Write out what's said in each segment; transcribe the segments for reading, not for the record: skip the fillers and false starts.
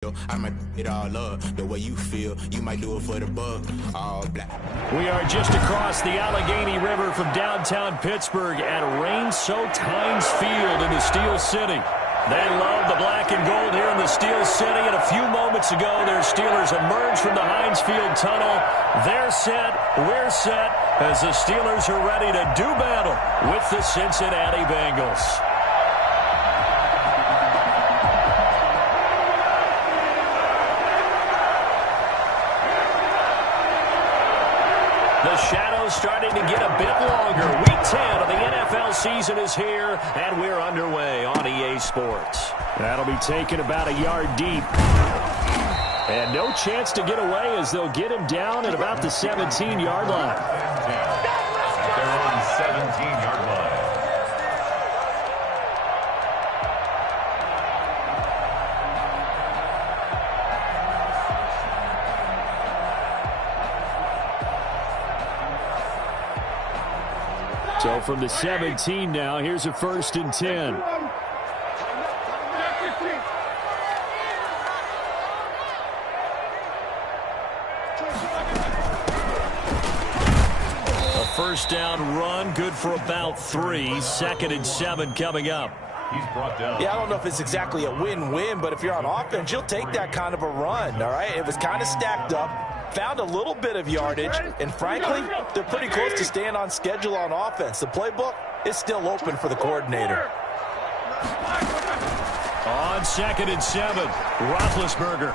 I might it all up the way you feel. You might do it for the buck. All black. We are just across the Allegheny River from downtown Pittsburgh at rain-soaked Heinz Field in the Steel City. They love the black and gold here in the Steel City. And a few moments ago, their Steelers emerged from the Heinz Field tunnel. They're set. We're set as the Steelers are ready to do battle with the Cincinnati Bengals. The shadow's starting to get a bit longer. Week 10 of the NFL season is here, and we're underway on EA Sports. That'll be taken about a yard deep. And no chance to get away as they'll get him down at about the 17-yard line. They're on the 17-yard line. So from the 17 now, here's a 1st and 10. A first down run, good for about 3. 2nd and 7 coming up. He's brought down. Yeah, I don't know if it's exactly a win-win, but if you're on offense, you'll take that kind of a run, all right? It was kind of stacked up. Found a little bit of yardage, and frankly, they're pretty close to staying on schedule on offense. The playbook is still open for the coordinator. On 2nd and 7, Roethlisberger.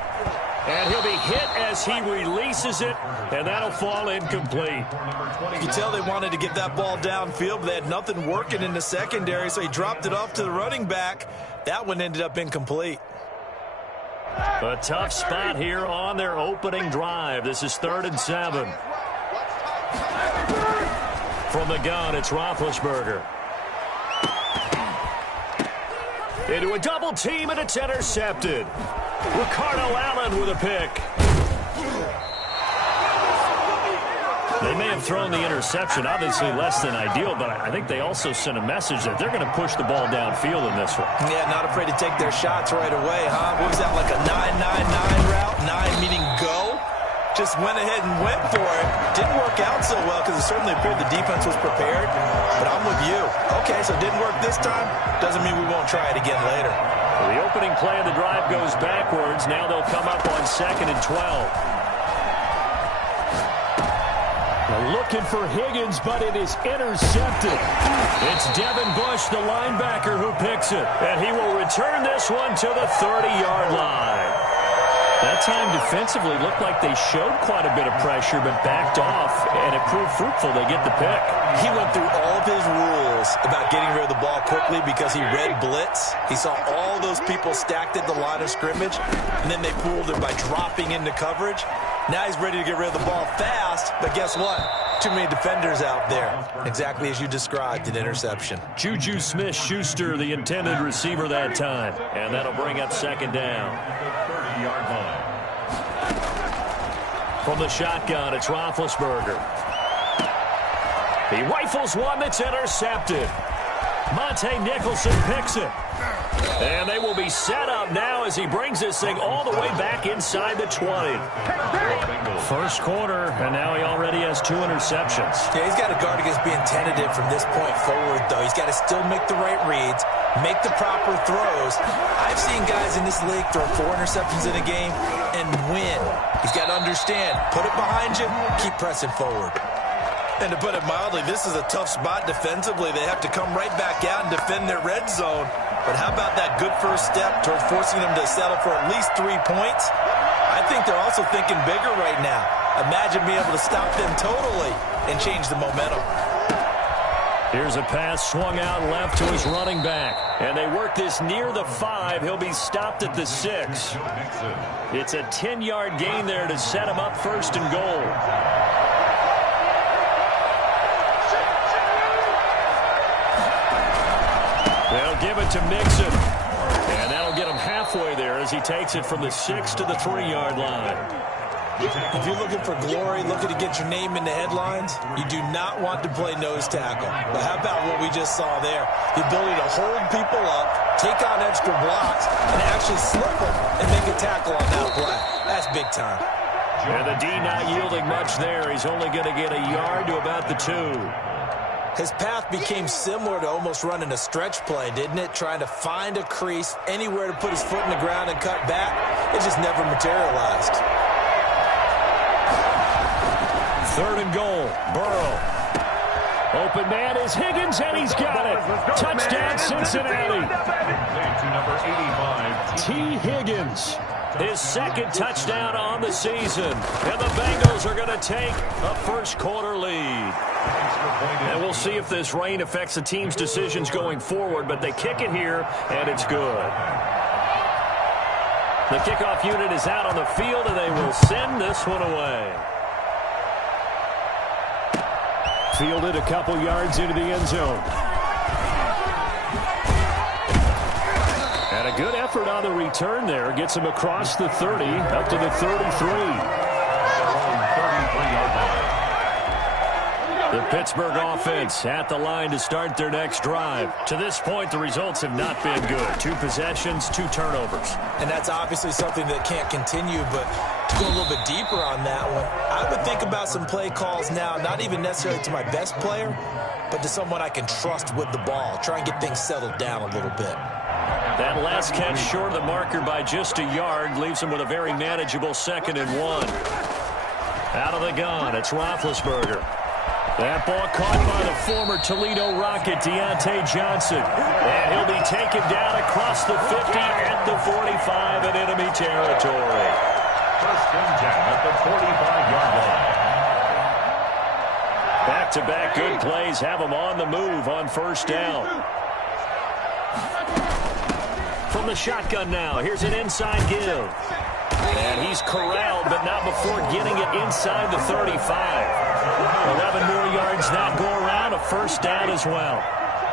And he'll be hit as he releases it, and that'll fall incomplete. You can tell they wanted to get that ball downfield, but they had nothing working in the secondary, so he dropped it off to the running back. That one ended up incomplete. A tough spot here on their opening drive. This is 3rd and 7. From the gun, it's Roethlisberger. Into a double team, and it's intercepted. Ricardo Allen with a pick. They may have thrown the interception, obviously less than ideal, but I think they also sent a message that they're going to push the ball downfield in this one. Yeah, not afraid to take their shots right away, huh? What was that, like a 9-9-9 route? 9 meaning go? Just went ahead and went for it. Didn't work out so well because it certainly appeared the defense was prepared, but I'm with you. Okay, so it didn't work this time. Doesn't mean we won't try it again later. Well, the opening play of the drive goes backwards. Now they'll come up on 2nd and 12. Looking for Higgins, but it is intercepted. It's Devin Bush, the linebacker, who picks it. And he will return this one to the 30-yard line. That time defensively looked like they showed quite a bit of pressure, but backed off, and it proved fruitful. They get the pick. He went through all of his rules about getting rid of the ball quickly because he read blitz. He saw all those people stacked at the line of scrimmage, and then they pulled it by dropping into coverage. Now he's ready to get rid of the ball fast, but guess what? Too many defenders out there. Exactly as you described, an interception. Juju Smith-Schuster, the intended receiver that time. And that'll bring up 2nd down. 30-yard line. From the shotgun, it's Roethlisberger. He rifles one that's intercepted. Monte Nicholson picks it. And they will be set up now as he brings this thing all the way back inside the 20. First quarter, and now he already has 2 interceptions. Yeah, he's got to guard against being tentative from this point forward, though. He's got to still make the right reads, make the proper throws. I've seen guys in this league throw 4 interceptions in a game and win. He's got to understand, put it behind you, keep pressing forward. And to put it mildly, this is a tough spot defensively. They have to come right back out and defend their red zone. But how about that good first step towards forcing them to settle for at least 3 points? I think they're also thinking bigger right now. Imagine being able to stop them totally and change the momentum. Here's a pass swung out left to his running back. And they work this near the 5. He'll be stopped at the 6. It's a 10-yard gain there to set him up 1st and goal. They'll give it to Mixon. And that'll get him halfway there as he takes it from the 6 to the 3-yard line. If you're looking for glory, looking to get your name in the headlines, you do not want to play nose tackle. But how about what we just saw there? The ability to hold people up, take on extra blocks, and actually slip them and make a tackle on that play. That's big time. And the D not yielding much there. He's only going to get a yard to about the 2. His path became similar to almost running a stretch play, didn't it? Trying to find a crease, anywhere to put his foot in the ground and cut back. It just never materialized. 3rd and goal. Burrow. Open man is Higgins, and he's got it. Touchdown, Cincinnati. To number 85. T. Higgins. His 2nd touchdown on the season. And the Bengals are going to take a first-quarter lead. And we'll see if this rain affects the team's decisions going forward, but they kick it here, and it's good. The kickoff unit is out on the field, and they will send this one away. Fielded a couple yards into the end zone. And a good effort on the return there. Gets him across the 30, up to the 33. The Pittsburgh offense at the line to start their next drive. To this point, the results have not been good. 2 possessions, 2 turnovers. And that's obviously something that can't continue, but to go a little bit deeper on that one, I would think about some play calls now, not even necessarily to my best player, but to someone I can trust with the ball. Try and get things settled down a little bit. That last catch short of the marker by just a yard leaves him with a very manageable 2nd and 1. Out of the gun, it's Roethlisberger. That ball caught by the former Toledo Rocket, Deontay Johnson. And he'll be taken down across the 50 at the 45 in enemy territory. 1st and 10 at the 45-yard line. Back-to-back good plays have him on the move on 1st down. From the shotgun now, here's an inside give. And he's corralled, but not before getting it inside the 35. 11 more yards that go around, a 1st down as well.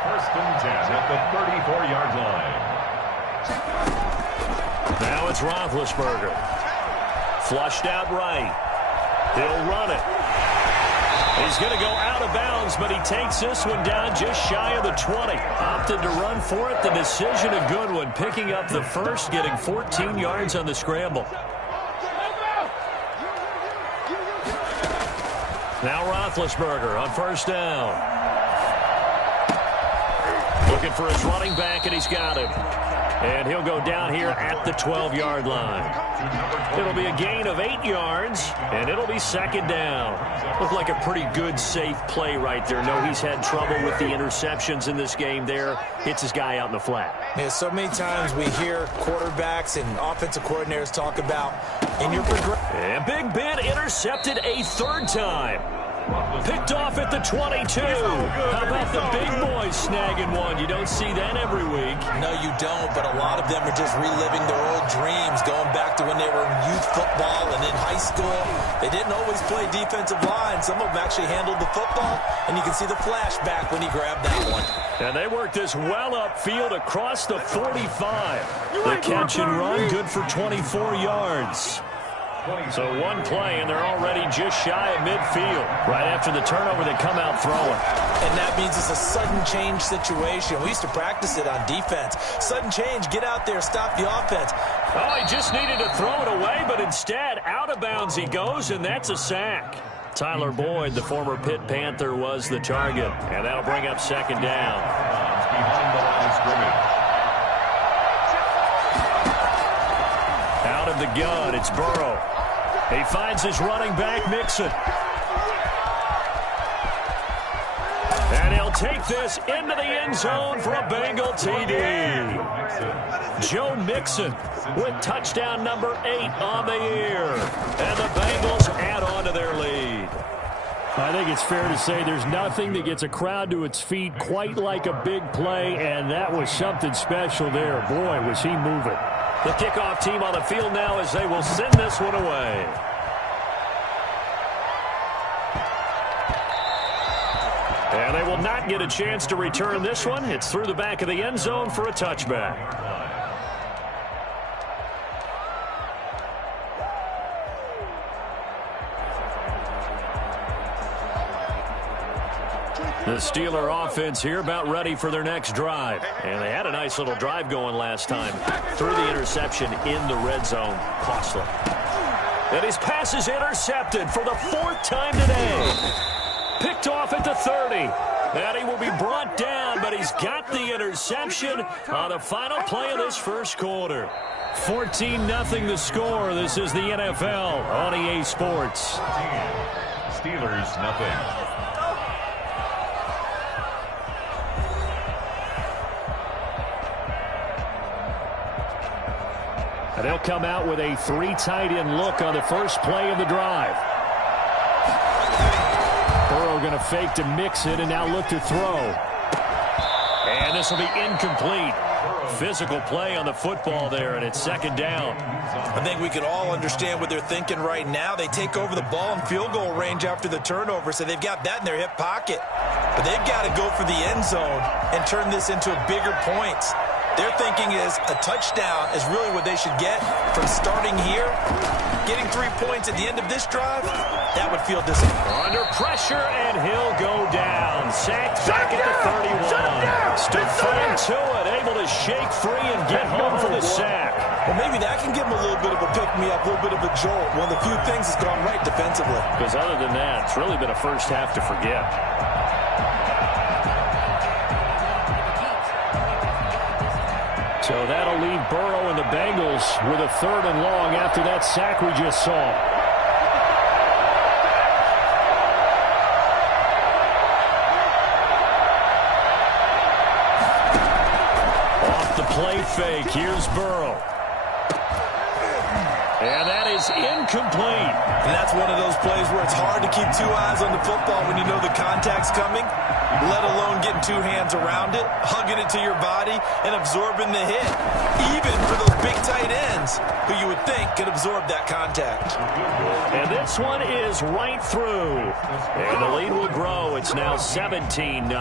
1st and 10 at the 34-yard line. Now it's Roethlisberger. Flushed out right. He'll run it. He's going to go out of bounds, but he takes this one down just shy of the 20. Opted to run for it. The decision a good one. Picking up the 1st, getting 14 yards on the scramble. Now Roethlisberger on 1st down. Looking for his running back, and he's got him. And he'll go down here at the 12-yard line. It'll be a gain of 8 yards, and it'll be 2nd down. Looked like a pretty good, safe play right there. No, he's had trouble with the interceptions in this game there. Hits his guy out in the flat. Yeah, so many times we hear quarterbacks and offensive coordinators talk about in your progression. And Big Ben intercepted a 3rd time. Picked off at the 22. How about the big boys snagging one? You don't see that every week. No, you don't, but a lot of them are just reliving their old dreams, going back to when they were in youth football and in high school. They didn't always play defensive line. Some of them actually handled the football, and you can see the flashback when he grabbed that one. And they worked this well upfield across the 45. The catch and run, good for 24 yards. So one play, and they're already just shy of midfield. Right after the turnover, they come out throwing. And that means it's a sudden change situation. We used to practice it on defense. Sudden change, get out there, stop the offense. Oh, he just needed to throw it away, but instead, out of bounds he goes, and that's a sack. Tyler Boyd, the former Pitt Panther, was the target. And that'll bring up 2nd down. Behind the line of scrimmage. Out of the gun, it's Burrow. He finds his running back, Mixon. And he'll take this into the end zone for a Bengal TD. Joe Mixon with touchdown number 8 on the year. And the Bengals add on to their lead. I think it's fair to say there's nothing that gets a crowd to its feet quite like a big play, and that was something special there. Boy, was he moving. The kickoff team on the field now as they will send this one away. And they will not get a chance to return this one. It's through the back of the end zone for a touchback. The Steeler offense here about ready for their next drive. And they had a nice little drive going last time. Threw the interception in the red zone. Costly. And his pass is intercepted for the 4th time today. Picked off at the 30. And he will be brought down, but he's got the interception on the final play of this first quarter. 14-0 the score. This is the NFL on EA Sports. Steelers, nothing. And they'll come out with a 3 tight end look on the first play of the drive. Burrow going to fake to mix it and now look to throw. And this will be incomplete. Physical play on the football there, and it's 2nd down. I think we can all understand what they're thinking right now. They take over the ball in field goal range after the turnover, so they've got that in their hip pocket. But they've got to go for the end zone and turn this into bigger points. Their thinking is a touchdown is really what they should get from starting here. Getting 3 points at the end of this drive, that would feel disappointing. Under pressure, and he'll go down. Sacked back at the 31. Stephon Tuitt able to shake free and get home for the sack. Well, maybe that can give him a little bit of a pick-me-up, a little bit of a jolt. One of the few things that's gone right defensively. Because other than that, it's really been a first half to forget. So that'll leave Burrow and the Bengals with a 3rd and long after that sack we just saw. Off the play fake, here's Burrow. And that is incomplete. And that's one of those plays where it's hard to keep 2 eyes on the football when you know the contact's coming, let alone getting 2 hands around it, hugging it to your body, and absorbing the hit. Even for those big tight ends who you would think could absorb that contact. And this one is right through. And the lead will grow. It's now 17-0.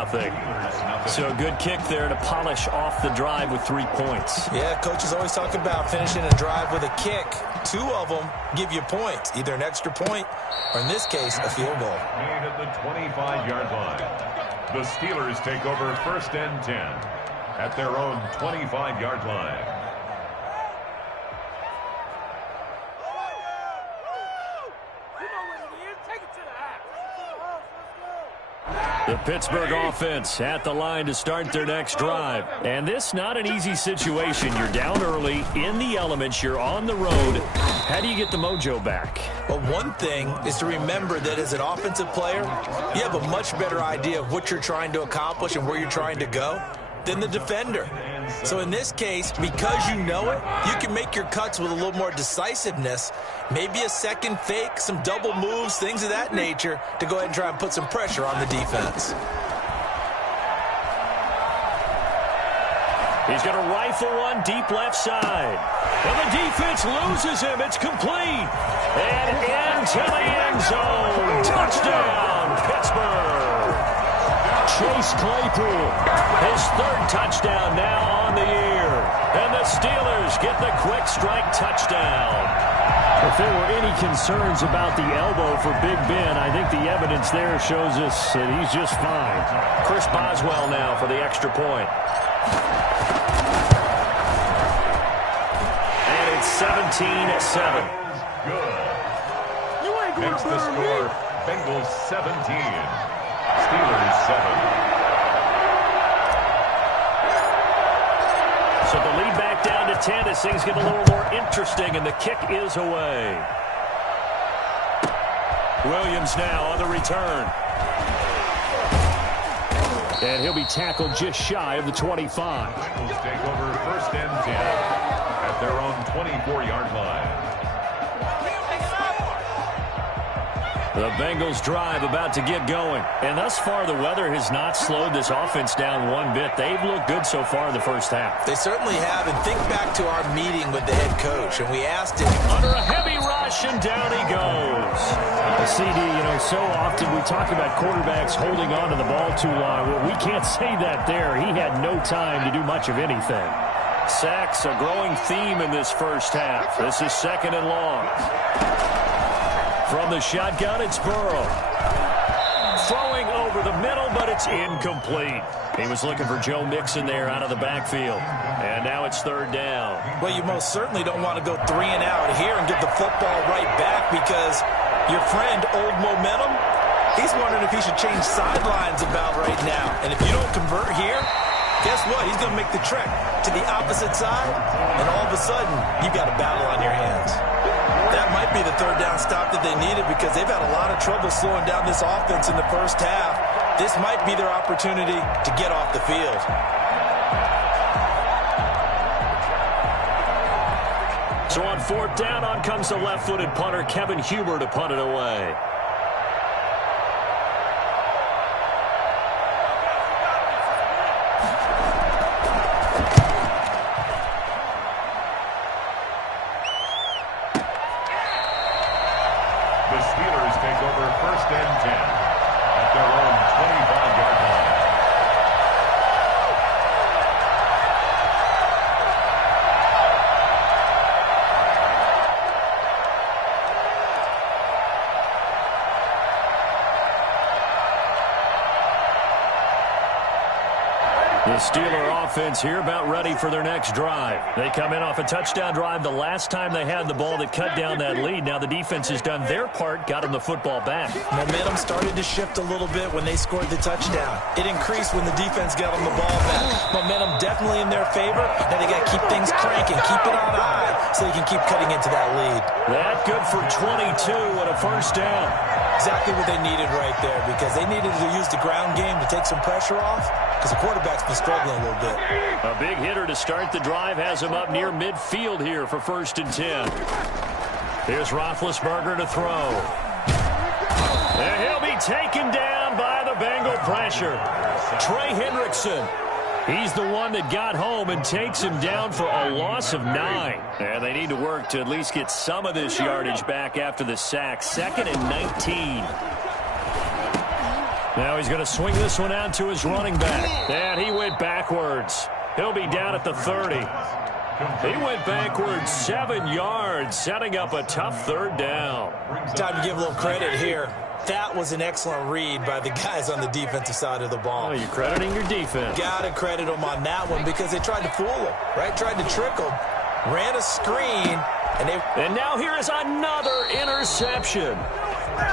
So a good kick there to polish off the drive with 3 points. Yeah, coaches always talk about finishing a drive with a kick. 2 of them give you points, either an extra point or, in this case, a field goal. Made at the 25-yard line. The Steelers take over 1st and 10 at their own 25-yard line. The Pittsburgh offense at the line to start their next drive. And this not an easy situation. You're down early, in the elements, you're on the road. How do you get the mojo back? Well, one thing is to remember that as an offensive player, you have a much better idea of what you're trying to accomplish and where you're trying to go than the defender. So in this case, because you know it, you can make your cuts with a little more decisiveness, maybe a second fake, some double moves, things of that nature, to go ahead and try and put some pressure on the defense. He's going to rifle one deep left side. And the defense loses him. It's complete. And into the end zone. Touchdown, Pittsburgh. Chase Claypool, his 3rd touchdown now on the year. And the Steelers get the quick strike touchdown. If there were any concerns about the elbow for Big Ben, I think the evidence there shows us that he's just fine. Chris Boswell now for the extra point. And it's 17-7. Good. Makes the score Bengals 17. Steelers 7. So the lead back down to 10 as things get a little more interesting, and the kick is away. Williams now on the return. And he'll be tackled just shy of the 25. Bengals take over 1st and 10 at their own 24-yard line. The Bengals drive about to get going. And thus far, the weather has not slowed this offense down one bit. They've looked good so far in the first half. They certainly have. And think back to our meeting with the head coach, and we asked him. Under a heavy rush, and down he goes. CD, so often we talk about quarterbacks holding on to the ball too long. Well, we can't say that there. He had no time to do much of anything. Sacks, a growing theme in this first half. This is 2nd and long. From the shotgun, it's Burrow. Throwing over the middle, but it's incomplete. He was looking for Joe Mixon there out of the backfield. And now it's third down. Well, you most certainly don't want to go 3 and out here and give the football right back because your friend, Old Momentum, he's wondering if he should change sidelines about right now. And if you don't convert here, guess what? He's going to make the trek to the opposite side, and all of a sudden, you've got a battle on your hands. That might be the third down stop that they needed because they've had a lot of trouble slowing down this offense in the first half. This might be their opportunity to get off the field. So on fourth down, on comes the left-footed punter, Kevin Huber, to punt it away. The Steelers take over first and 10 at their own 25-yard line. The Steeler offense here about ready for their next drive. They come in off a touchdown drive the last time they had the ball that cut down that lead. Now the defense has done their part, got them the football back. Momentum started to shift a little bit when they scored the touchdown. It increased when the defense got them the ball back. Momentum definitely in their favor. Now they got to keep things cranking, keep it on high so they can keep cutting into that lead. That good for 22 and a first down. Exactly what they needed right there because they needed to use the ground game to take some pressure off because the quarterback's been struggling a little bit. A big hitter to start the drive has him up near midfield here for first and 10. Here's Roethlisberger to throw. And he'll be taken down by the Bengal pressure. Trey Hendrickson. He's the one that got home and takes him down for a loss of 9. And they need to work to at least get some of this yardage back after the sack. Second and 19. Now he's going to swing this one out to his running back. And he went backwards. He'll be down at the 30. He went backwards 7 yards, setting up a tough third down. Time to give a little credit here. That was an excellent read by the guys on the defensive side of the ball. Oh, you're crediting your defense. Got to credit them on that one because they tried to fool him, right? Tried to trick him. Ran a screen, and now here is another interception.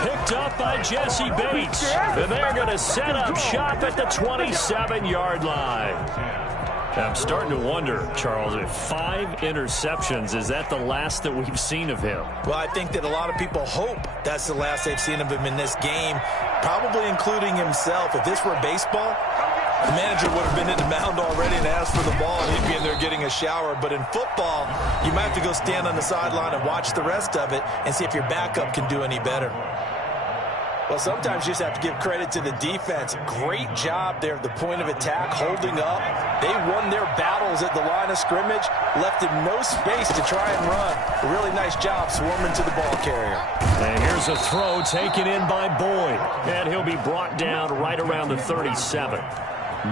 Picked up by Jesse Bates. And they're going to set up shop at the 27-yard line. I'm starting to wonder, Charles, if 5 interceptions, is that the last that we've seen of him? Well, I think that a lot of people hope that's the last they've seen of him in this game, probably including himself. If this were baseball, the manager would have been in the mound already and asked for the ball, and he'd be in there getting a shower. But in football, you might have to go stand on the sideline and watch the rest of it and see if your backup can do any better. Well, sometimes you just have to give credit to the defense. Great job there at the point of attack, holding up. They won their battles at the line of scrimmage, left him no space to try and run. A really nice job swarming to the ball carrier. And here's a throw taken in by Boyd. And he'll be brought down right around the 37.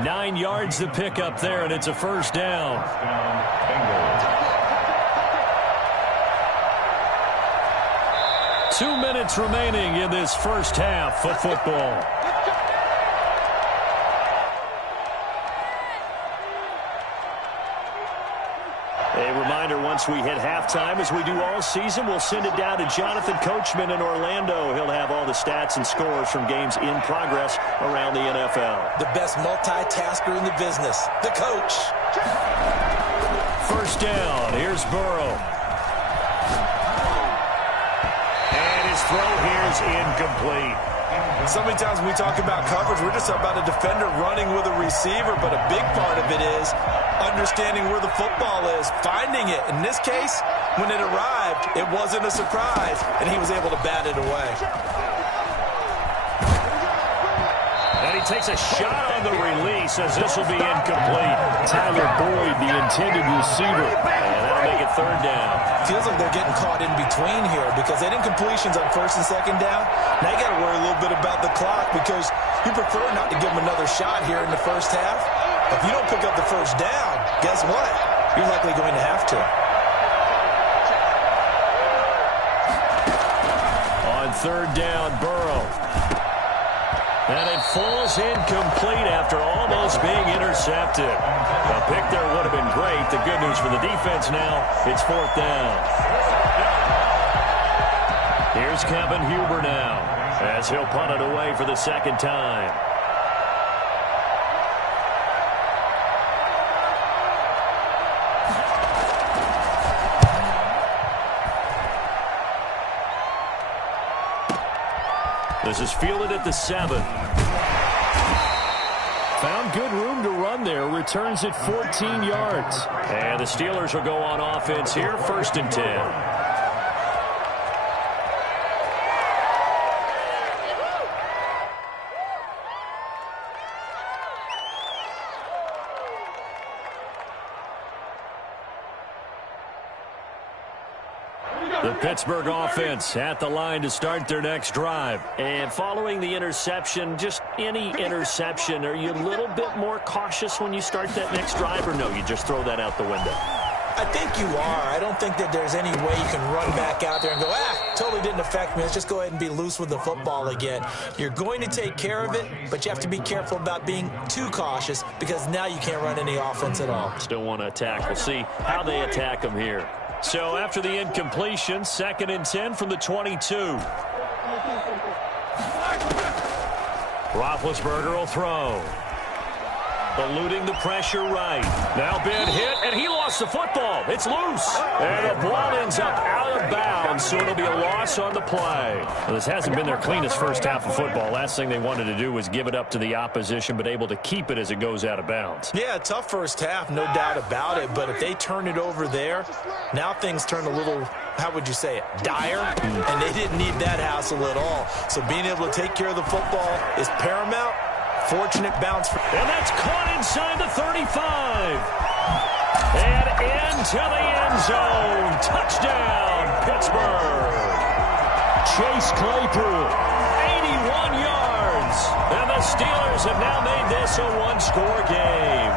9 yards to pick up there, and it's a first down. Bengals. 2 minutes remaining in this first half of football. A reminder, once we hit halftime, as we do all season, we'll send it down to Jonathan Coachman in Orlando. He'll have all the stats and scores from games in progress around the NFL. The best multitasker in the business, the coach. First down, here's Burrow. Throw here's incomplete. So many times when we talk about coverage, we're just about a defender running with a receiver, but a big part of it is understanding where the football is, finding it. In this case, when it arrived, it wasn't a surprise, and he was able to bat it away. And he takes a shot on the release as this will be incomplete. Tyler Boyd, the intended receiver. And that'll make it third down. Feels like they're getting caught in between here because they didn't completions on first and second down. Now you got to worry a little bit about the clock because you prefer not to give them another shot here in the first half. If you don't pick up the first down, guess what? You're likely going to have to. On third down, Burrow. And it falls incomplete after almost being intercepted. A pick there would have been great. The good news for the defense now, it's 4th down. Here's Kevin Huber now, as he'll punt it away for the 2nd time. This is fielded at the 7. Found good room to run there. Returns it 14 yards. And the Steelers will go on offense here, 1st and 10. The Pittsburgh offense at the line to start their next drive. And following the interception, just any interception, are you a little bit more cautious when you start that next drive, or no, you just throw that out the window? I think you are. I don't think that there's any way you can run back out there and go, totally didn't affect me. Let's just go ahead and be loose with the football again. You're going to take care of it, but you have to be careful about being too cautious because now you can't run any offense at all. Still want to attack. We'll see how they attack them here. So after the incompletion, 2nd and 10 from the 22. Roethlisberger will throw. Eluding the pressure right. Now been hit, and he lost the football. It's loose. And the ball ends up out of bounds, so it'll be a loss on the play. Well, this hasn't been their cleanest first half of football. Last thing they wanted to do was give it up to the opposition, but able to keep it as it goes out of bounds. Yeah, tough first half, no doubt about it. But if they turn it over there, now things turn a little, how would you say it, dire? And they didn't need that hassle at all. So being able to take care of the football is paramount. Fortunate bounce. And that's caught inside the 35. And into the end zone. Touchdown, Pittsburgh. Chase Claypool, 81 yards. And the Steelers have now made this a one-score game.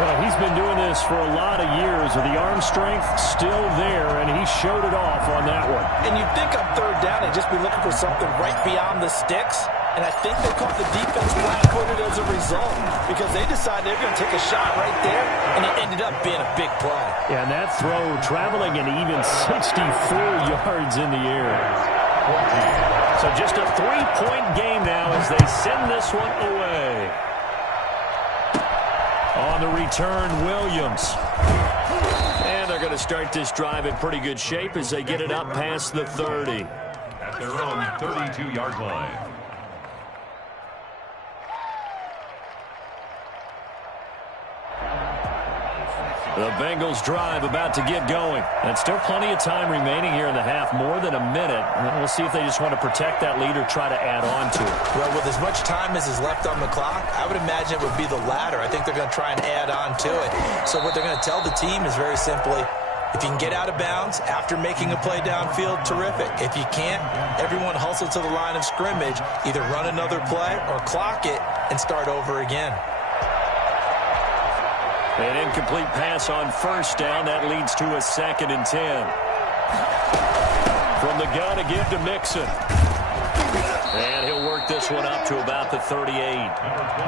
Well, he's been doing this for a lot of years with the arm strength still there, and he showed it off on that one. And you'd think on 3rd down they'd just be looking for something right beyond the sticks. And I think they caught the defense flat-footed as a result because they decided they were going to take a shot right there, and it ended up being a big play. Yeah, and that throw traveling an even 64 yards in the air. So just a 3-point game now as they send this one away. On the return, Williams. And they're going to start this drive in pretty good shape as they get it up past the 30. At their own 32-yard line. The Bengals drive about to get going. And still plenty of time remaining here in the half, more than a minute. We'll see if they just want to protect that lead or try to add on to it. Well, with as much time as is left on the clock, I would imagine it would be the latter. I think they're going to try and add on to it. So what they're going to tell the team is very simply, if you can get out of bounds after making a play downfield, terrific. If you can't, everyone hustle to the line of scrimmage, either run another play or clock it and start over again. An incomplete pass on 1st down. That leads to a 2nd and 10. From the gun to give to Mixon. And he'll work this one up to about the 38.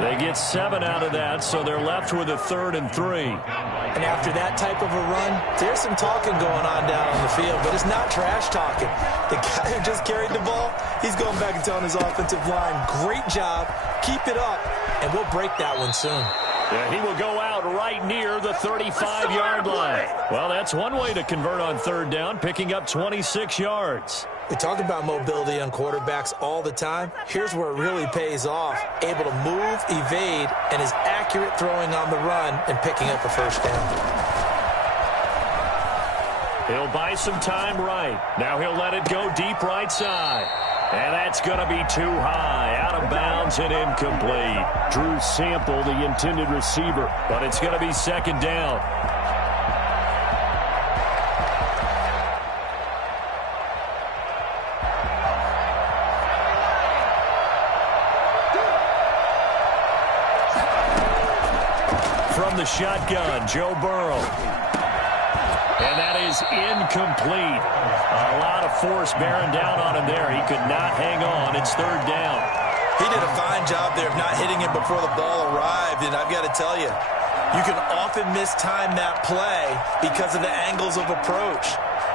They get 7 out of that, so they're left with a 3rd and 3. And after that type of a run, there's some talking going on down on the field, but it's not trash talking. The guy who just carried the ball, he's going back and telling his offensive line, great job, keep it up, and we'll break that one soon. And he will go out right near the 35-yard line. Well, that's one way to convert on 3rd down, picking up 26 yards. We talk about mobility on quarterbacks all the time. Here's where it really pays off. Able to move, evade, and is accurate throwing on the run and picking up a 1st down. He'll buy some time right. Now he'll let it go deep right side. And that's going to be too high, out of bounds and incomplete. Drew Sample, the intended receiver, but it's going to be 2nd down. From the shotgun, Joe Burrow. And that is incomplete. A lot of force bearing down on him there. He could not hang on. It's 3rd down. He did a fine job there of not hitting him before the ball arrived, and I've got to tell you, you can often mistime that play because of the angles of approach.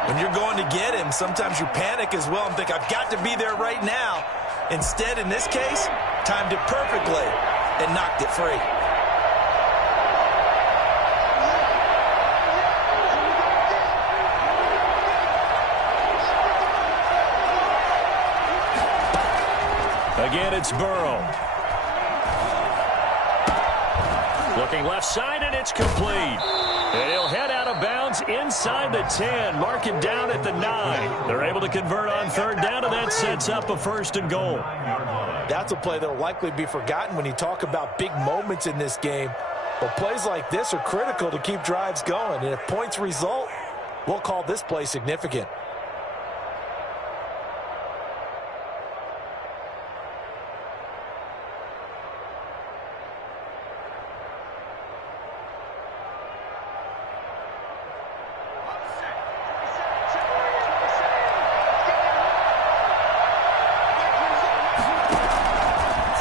When you're going to get him, sometimes you panic as well and think, I've got to be there right now. Instead, in this case, timed it perfectly and knocked it free. Again, it's Burrow. Looking left side, and it's complete. And he'll head out of bounds inside the 10, mark him down at the 9. They're able to convert on third down, and that sets up a 1st and goal. That's a play that will likely be forgotten when you talk about big moments in this game. But plays like this are critical to keep drives going. And if points result, we'll call this play significant.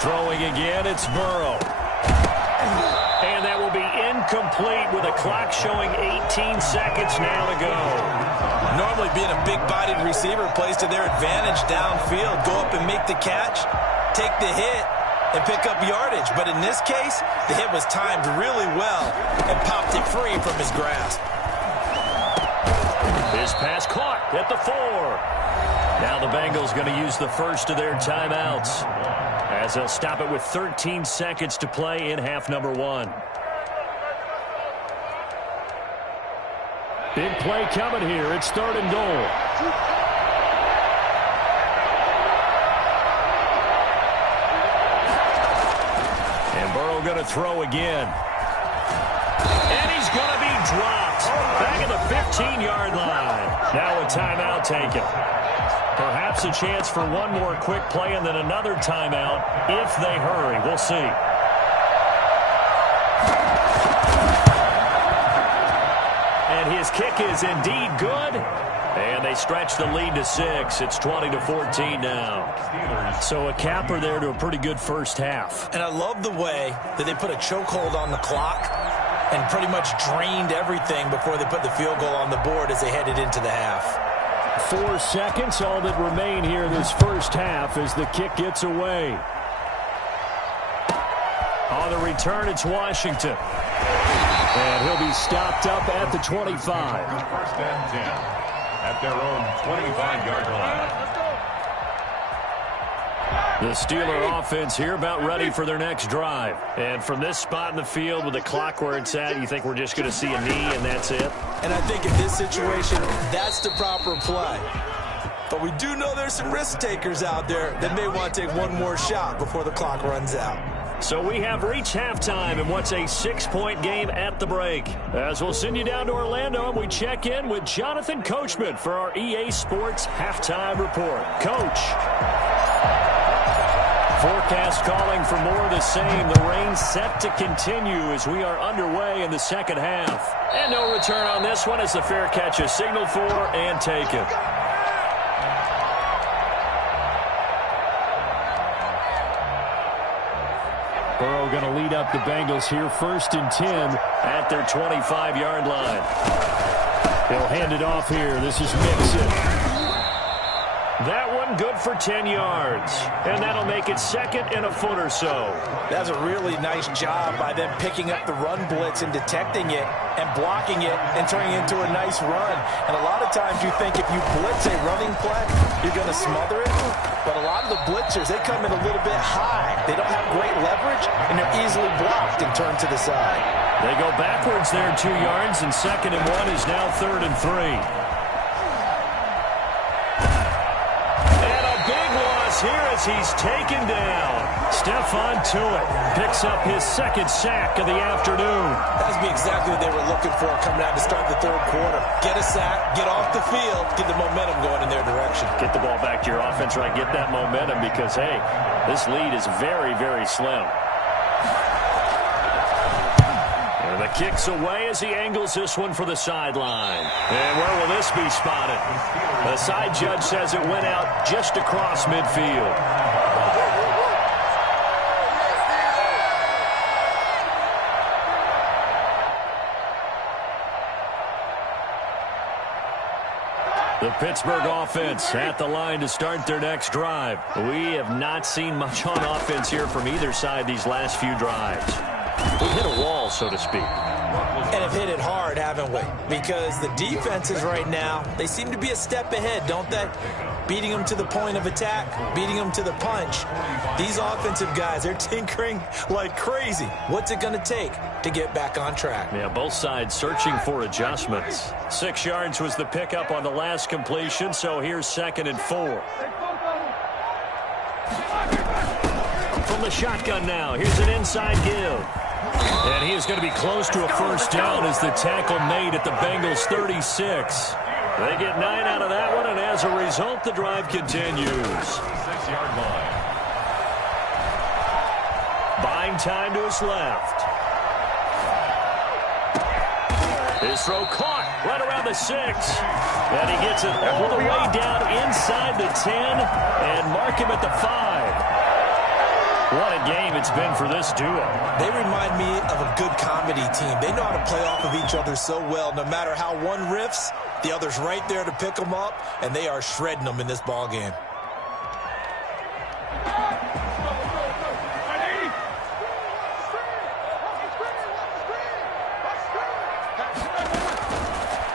Throwing again, it's Burrow. And that will be incomplete with a clock showing 18 seconds now to go. Normally being a big-bodied receiver plays to their advantage downfield. Go up and make the catch, take the hit, and pick up yardage. But in this case, the hit was timed really well and popped it free from his grasp. His pass caught at the 4. Now the Bengals going to use the first of their timeouts, as they'll stop it with 13 seconds to play in half number 1. Big play coming here. It's 3rd and goal. And Burrow going to throw again. And he's going to be dropped back at the 15-yard line. Now a timeout taken. Perhaps a chance for one more quick play and then another timeout if they hurry. We'll see. And his kick is indeed good. And they stretch the lead to 6. It's 20-14 now. So a capper there to a pretty good first half. And I love the way that they put a chokehold on the clock and pretty much drained everything before they put the field goal on the board as they headed into the half. 4 seconds, all that remain here this first half as the kick gets away. On the return, it's Washington. And he'll be stopped up at the 25. 1st and 10 at their own 25-yard line. The Steeler offense here about ready for their next drive. And from this spot in the field with the clock where it's at, you think we're just going to see a knee and that's it? And I think in this situation, that's the proper play. But we do know there's some risk takers out there that may want to take one more shot before the clock runs out. So we have reached halftime in what's a 6-point game at the break. As we'll send you down to Orlando and we check in with Jonathan Coachman for our EA Sports Halftime Report. Coach. Forecast calling for more of the same. The rain set to continue as we are underway in the second half. And no return on this one as the fair catch is signaled for and taken. Burrow going to lead up the Bengals here 1st and 10 at their 25-yard line. He'll hand it off here. This is Mixon. That one good for 10 yards. And that'll make it 2nd and a foot or so. That's a really nice job by them picking up the run blitz and detecting it and blocking it and turning it into a nice run. And a lot of times you think if you blitz a running play, you're going to smother it. But a lot of the blitzers, they come in a little bit high. They don't have great leverage, and they're easily blocked and turned to the side. They go backwards there 2 yards, and 2nd and 1 is now 3rd and 3. Here as he's taken down. Stephon Tuitt picks up his 2nd sack of the afternoon. That'd be exactly what they were looking for coming out to start the 3rd quarter. Get a sack, get off the field, get the momentum going in their direction. Get the ball back to your offense, right? Get that momentum because, hey, this lead is very, very slim. And the kick's away as he angles this one for the sideline. And where will this be spotted? The side judge says it went out just across midfield. The Pittsburgh offense at the line to start their next drive. We have not seen much on offense here from either side these last few drives. We've hit a wall, so to speak. And have hit it hard, haven't we? Because the defenses right now, they seem to be a step ahead, don't they? Beating them to the point of attack, beating them to the punch. These offensive guys, they're tinkering like crazy. What's it going to take to get back on track? Yeah, both sides searching for adjustments. 6 yards was the pickup on the last completion, so here's 2nd and 4. From the shotgun now, here's an inside give. And he is going to be close to a first down as the tackle made at the Bengals 36. They get 9 out of that one, and as a result, the drive continues. 6-yard line. Buying time to his left. His throw caught right around the 6. And he gets it all the way down inside the 10 and mark him at the 5. What a game it's been for this duo. They remind me of a good comedy team. They know how to play off of each other so well. No matter how one riffs, the other's right there to pick them up, and they are shredding them in this ball game.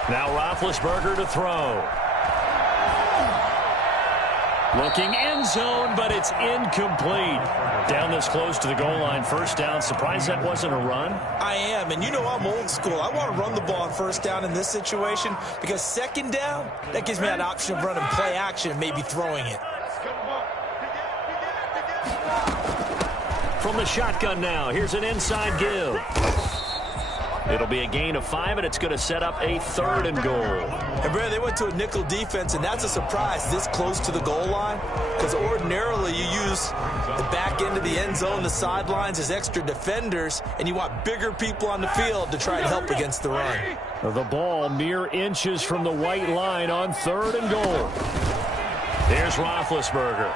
Now Roethlisberger to throw. Looking end zone, but it's incomplete. Down this close to the goal line, first down. Surprised that wasn't a run? I am, and you know I'm old school. I want to run the ball on first down in this situation because second down, that gives me that option of running play action and maybe throwing it. From the shotgun now, here's an inside give. It'll be a gain of 5, and it's going to set up a 3rd and goal. And, Brad, they went to a nickel defense, and that's a surprise this close to the goal line because ordinarily you use the back end of the end zone, the sidelines as extra defenders, and you want bigger people on the field to try and help against the run. The ball mere inches from the white line on 3rd and goal. Here's Roethlisberger.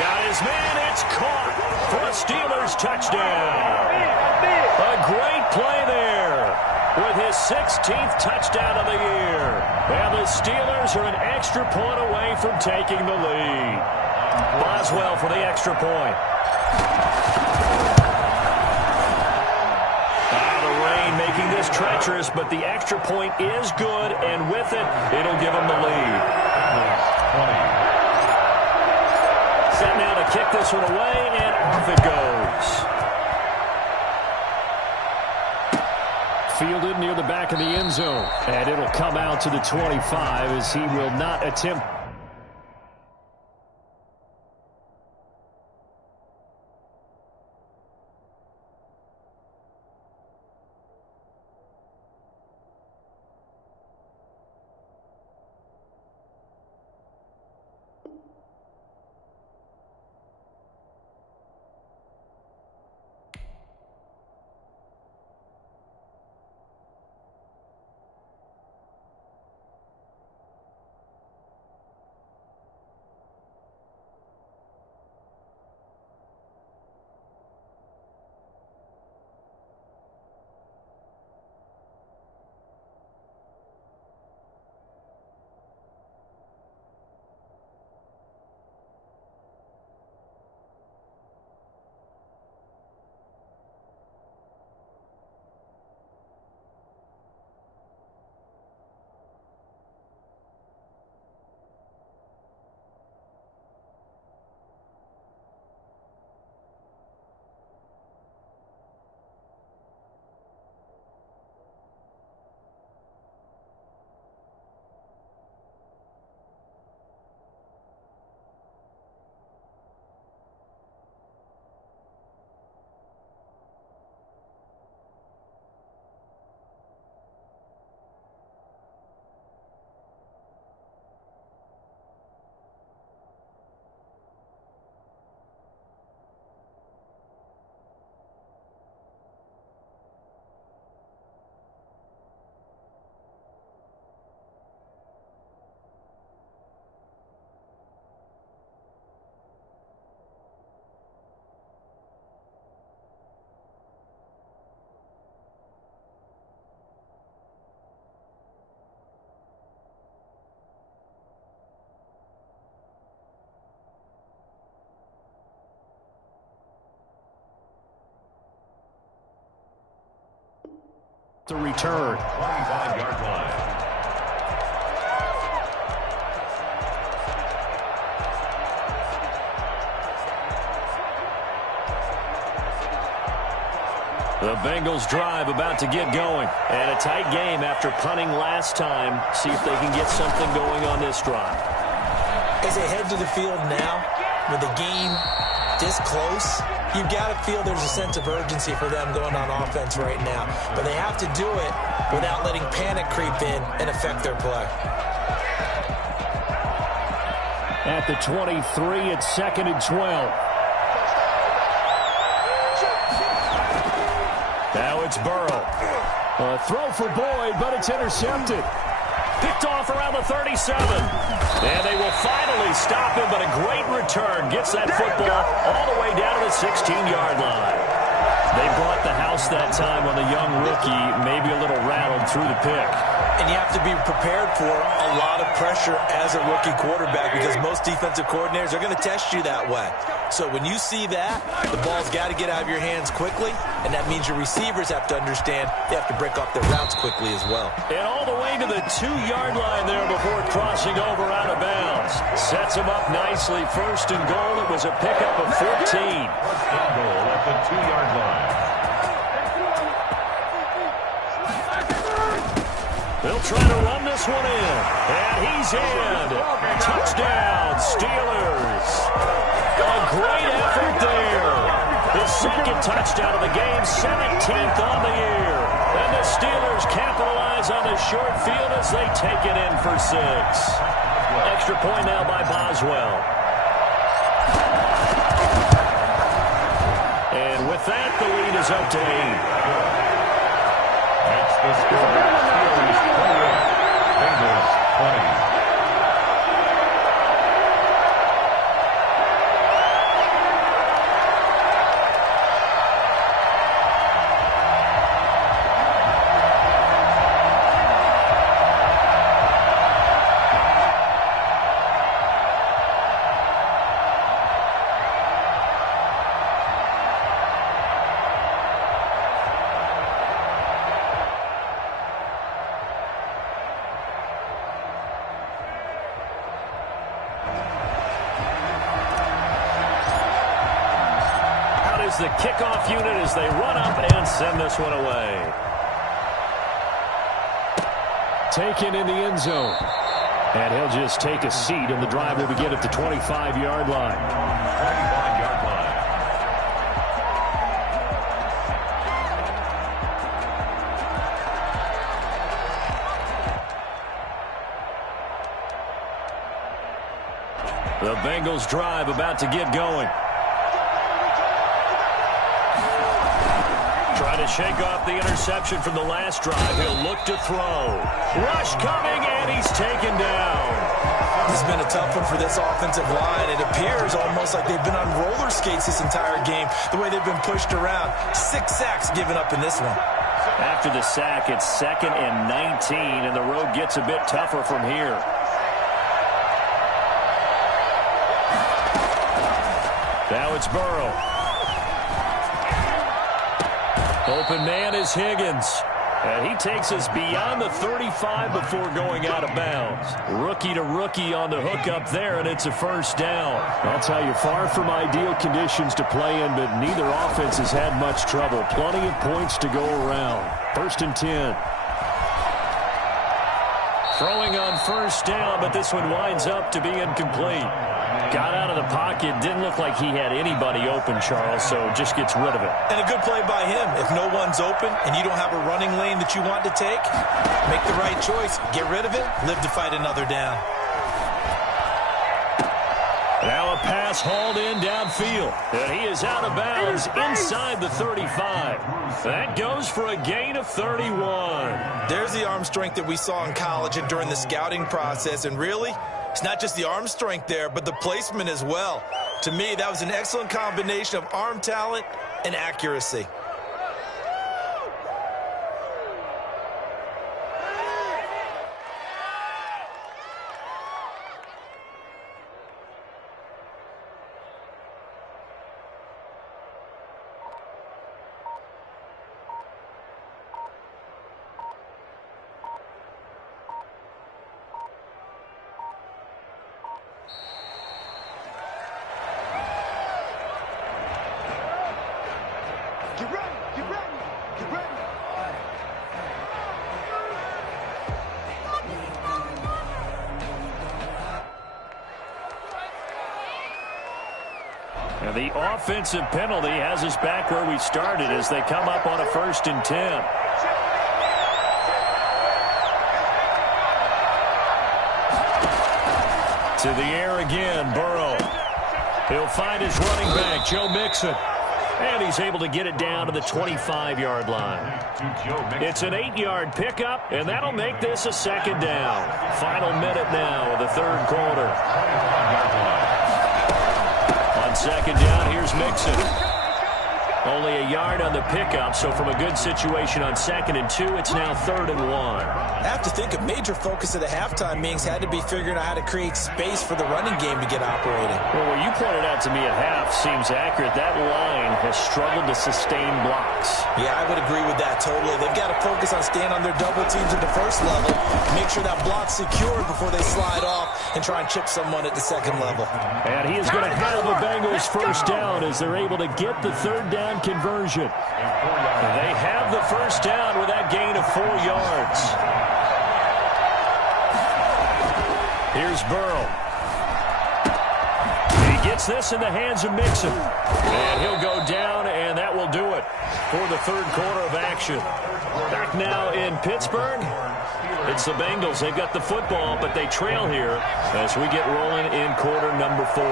Got his man. It's caught for a Steelers touchdown. A great play there with his 16th touchdown of the year. And the Steelers are an extra point away from taking the lead. Boswell for the extra point. The rain making this treacherous, but the extra point is good, and with it, it'll give them the lead. 20. Set now to kick this one away, and off it goes. Fielded near the back of the end zone, and it'll come out to the 25 as he will not attempt. the return. 25-yard line. The Bengals drive about to get going. And a tight game after punting last time. See if they can get something going on this drive. As they head to the field now, with the game this close, you've got to feel there's a sense of urgency for them going on offense right now. But they have to do it without letting panic creep in and affect their play. At the 23, it's 2nd and 12. Now it's Burrow. A throw for Boyd, but it's intercepted. Picked off around the 37. And they will finally stop him, but a great return. Gets that football all the way down to the 16-yard line. They brought the house that time on the young rookie, maybe a little rattled through the pick. And you have to be prepared for a lot of pressure as a rookie quarterback because most defensive coordinators are going to test you that way. So when you see that, the ball's got to get out of your hands quickly, and that means your receivers have to understand they have to break off their routes quickly as well. And all the way to the 2-yard line there before crossing over out of bounds. Sets him up nicely. 1st and goal. It was a pickup of 14. 1st and goal at the 2-yard line. They'll try to run this one in. And he's in. Touchdown, Steelers. A great effort there. His 2nd touchdown of the game, 17th on the year. And the Steelers capitalize on the short field as they take it in for 6. Extra point now by Boswell. And with that, the lead is up to 8. That's the score. Steelers 28, Bengals 20. The kickoff unit as they run up and send this one away. Taken in the end zone. And he'll just take a seat, and the drive will begin at the 25-yard line. 25-yard line. The Bengals drive about to get going. Trying to shake off the interception from the last drive. He'll look to throw. Rush coming, and he's taken down. This has been a tough one for this offensive line. It appears almost like they've been on roller skates this entire game, the way they've been pushed around. 6 sacks given up in this one. After the sack, it's 2nd and 19, and the road gets a bit tougher from here. Now it's Burrow. Open man is Higgins. And he takes us beyond the 35 before going out of bounds. Rookie to rookie on the hook up there, and it's a 1st down. I'll tell you, far from ideal conditions to play in, but neither offense has had much trouble. Plenty of points to go around. 1st and 10. Throwing on 1st down, but this one winds up to be incomplete. Got out of the pocket. Didn't look like he had anybody open, Charles, so just gets rid of it. And a good play by him. If no one's open and you don't have a running lane that you want to take, make the right choice. Get rid of it. Live to fight another down. Now a pass hauled in downfield. And he is out of bounds inside the 35. That goes for a gain of 31. There's the arm strength that we saw in college and during the scouting process. And really, it's not just the arm strength there, but the placement as well. To me, that was an excellent combination of arm talent and accuracy. And the offensive penalty has us back where we started as they come up on a 1st and 10. To the air again, Burrow. He'll find his running back, Joe Mixon. And he's able to get it down to the 25-yard line. It's an 8-yard pickup, and that'll make this a 2nd down. Final minute now of the 3rd quarter. On 2nd down, here's Mixon. Only a yard on the pickup, so from a good situation on 2nd and 2, it's now 3rd and 1. I have to think a major focus of the halftime meetings had to be figuring out how to create space for the running game to get operating. Well, what you pointed out to me at half seems accurate. That line has struggled to sustain blocks. Yeah, I would agree with that totally. They've got to focus on staying on their double teams at the 1st level, make sure that block's secured before they slide off and try and chip someone at the 2nd level. And he is going to have the Bengals 1st down as they're able to get the 3rd down conversion. They have the 1st down with that gain of 4 yards. Here's Burrow. He gets this in the hands of Mixon. And he'll go down, and that will do it for the 3rd quarter of action. Back now in Pittsburgh. It's the Bengals. They've got the football, but they trail here as we get rolling in quarter number 4.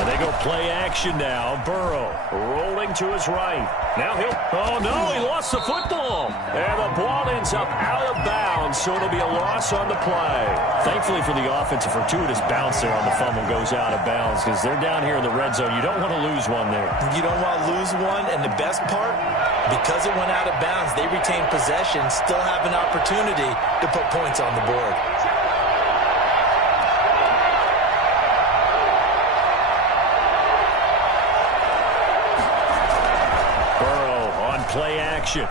And they go play action now. Burrow rolling to his right. Now oh no, he lost the football. And the ball ends up out of bounds, so it'll be a loss on the play. Thankfully for the offense, a fortuitous bounce there on the fumble goes out of bounds because they're down here in the red zone. You don't want to lose one there. You don't want to lose one, and the best part, because it went out of bounds, they retain possession, still have an opportunity to put points on the board. Play action. And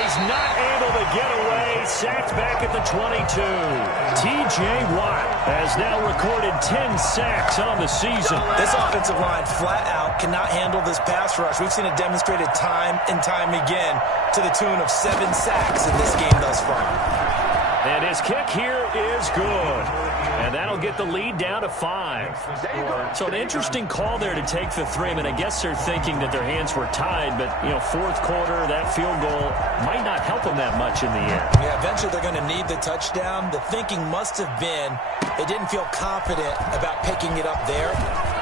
he's not able to get away. Sacked back at the 22. T.J. Watt has now recorded 10 sacks on the season. This offensive line flat out cannot handle this pass rush. We've seen it demonstrated time and time again to the tune of 7 sacks in this game thus far. And his kick here is good. And that'll get the lead down to 5. So an interesting call there to take the 3. I mean, I guess they're thinking that their hands were tied, but, 4th quarter, that field goal might not help them that much in the end. Yeah, eventually they're going to need the touchdown. The thinking must have been they didn't feel confident about picking it up there,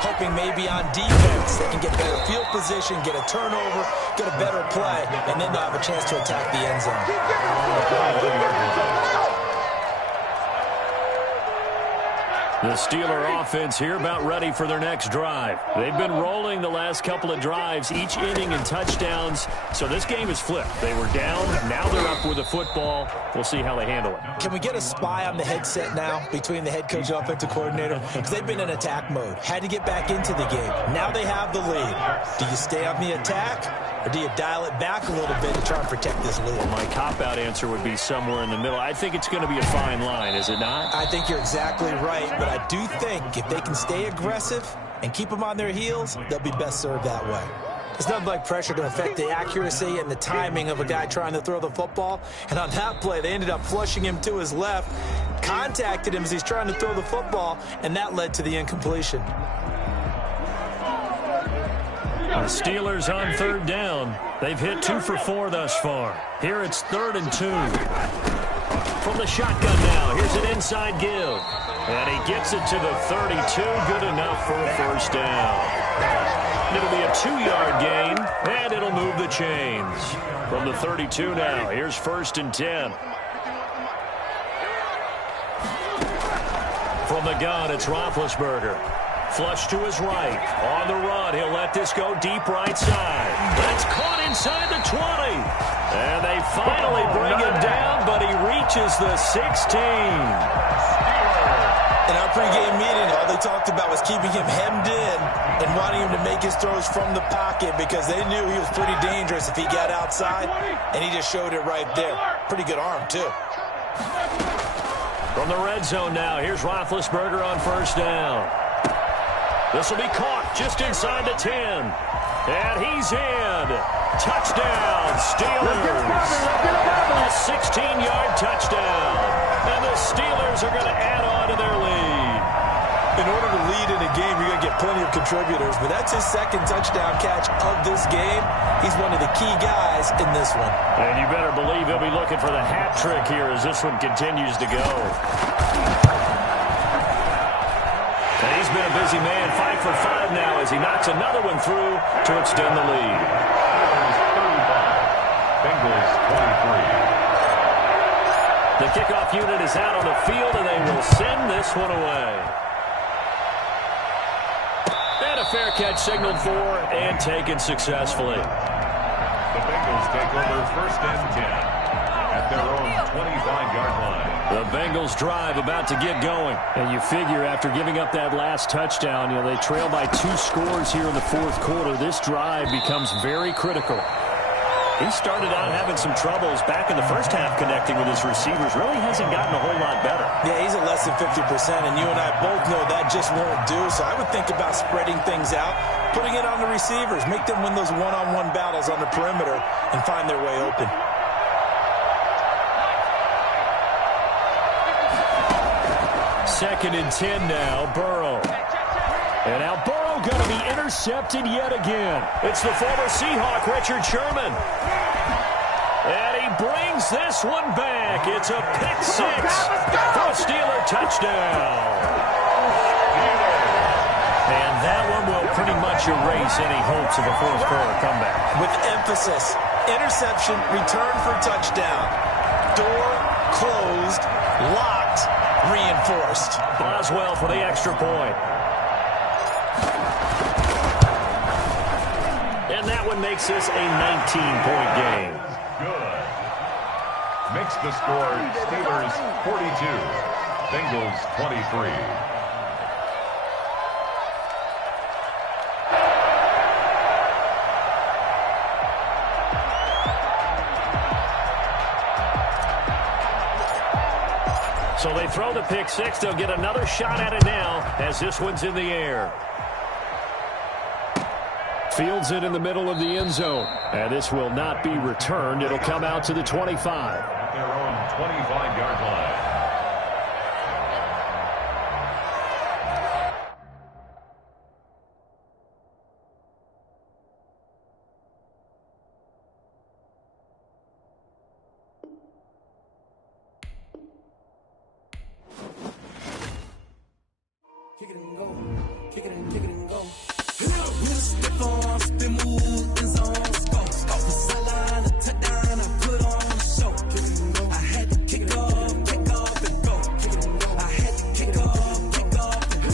hoping maybe on defense they can get better field position, get a turnover, get a better play, and then they'll have a chance to attack the end zone. The Steeler offense here about ready for their next drive. They've been rolling the last couple of drives, each inning in touchdowns. So this game is flipped. They were down. Now they're up with the football. We'll see how they handle it. Can we get a spy on the headset now between the head coach and offensive coordinator? Because they've been in attack mode. Had to get back into the game. Now they have the lead. Do you stay on the attack? Or do you dial it back a little bit to try and protect this lead? My cop-out answer would be somewhere in the middle. I think it's going to be a fine line, is it not? I think you're exactly right, but I do think if they can stay aggressive and keep them on their heels, they'll be best served that way. There's nothing like pressure to affect the accuracy and the timing of a guy trying to throw the football. And on that play, they ended up flushing him to his left, contacted him as he's trying to throw the football, and that led to the incompletion. The Steelers on 3rd down. They've hit 2 for 4 thus far. Here it's 3rd and 2. From the shotgun now, here's an inside give. And he gets it to the 32. Good enough for a 1st down. It'll be a 2-yard gain, and it'll move the chains. From the 32 now, here's 1st and 10. From the gun, it's Roethlisberger. Flush to his right. On the run, he'll let this go deep right side. That's caught inside the 20. And they finally bring him down, but he reaches the 16. In our pregame meeting, all they talked about was keeping him hemmed in and wanting him to make his throws from the pocket because they knew he was pretty dangerous if he got outside, and he just showed it right there. Pretty good arm, too. From the red zone now, here's Roethlisberger on 1st down. This will be caught just inside the 10. And he's in. Touchdown, Steelers. A 16-yard touchdown. And the Steelers are going to add on to their lead. In order to lead in a game, you're going to get plenty of contributors, but that's his second touchdown catch of this game. He's one of the key guys in this one. And you better believe he'll be looking for the hat trick here as this one continues to go. And he's been a busy man, 5 for 5 now as he knocks another one through to extend the lead. Bengals 23. The kickoff unit is out on the field, and they will send this one away. And a fair catch signaled for and taken successfully. The Bengals take over first and 10 at their own 25-yard line. The Bengals drive about to get going. And you figure after giving up that last touchdown, they trail by 2 scores here in the fourth quarter. This drive becomes very critical. He started out having some troubles back in the first half connecting with his receivers. Really hasn't gotten a whole lot better. Yeah, he's at less than 50%, and you and I both know that just won't do. So I would think about spreading things out, putting it on the receivers, make them win those one-on-one battles on the perimeter and find their way open. Second and 10 now, Burrow. And now Burrow going to be intercepted yet again. It's the former Seahawk, Richard Sherman. And he brings this one back. It's a pick 6 for a Steeler touchdown. And that one will pretty much erase any hopes of a fourth quarter comeback. With emphasis, interception, return for touchdown. Door closed, locked, reinforced. Boswell for the extra point. And that one makes this a 19-point game. Good. Makes the score Steelers 42, Bengals 23. So they throw the pick 6. They'll get another shot at it now as this one's in the air. Fields it in the middle of the end zone. And this will not be returned. It'll come out to the 25. At their own 25-yard line. Kick it and go.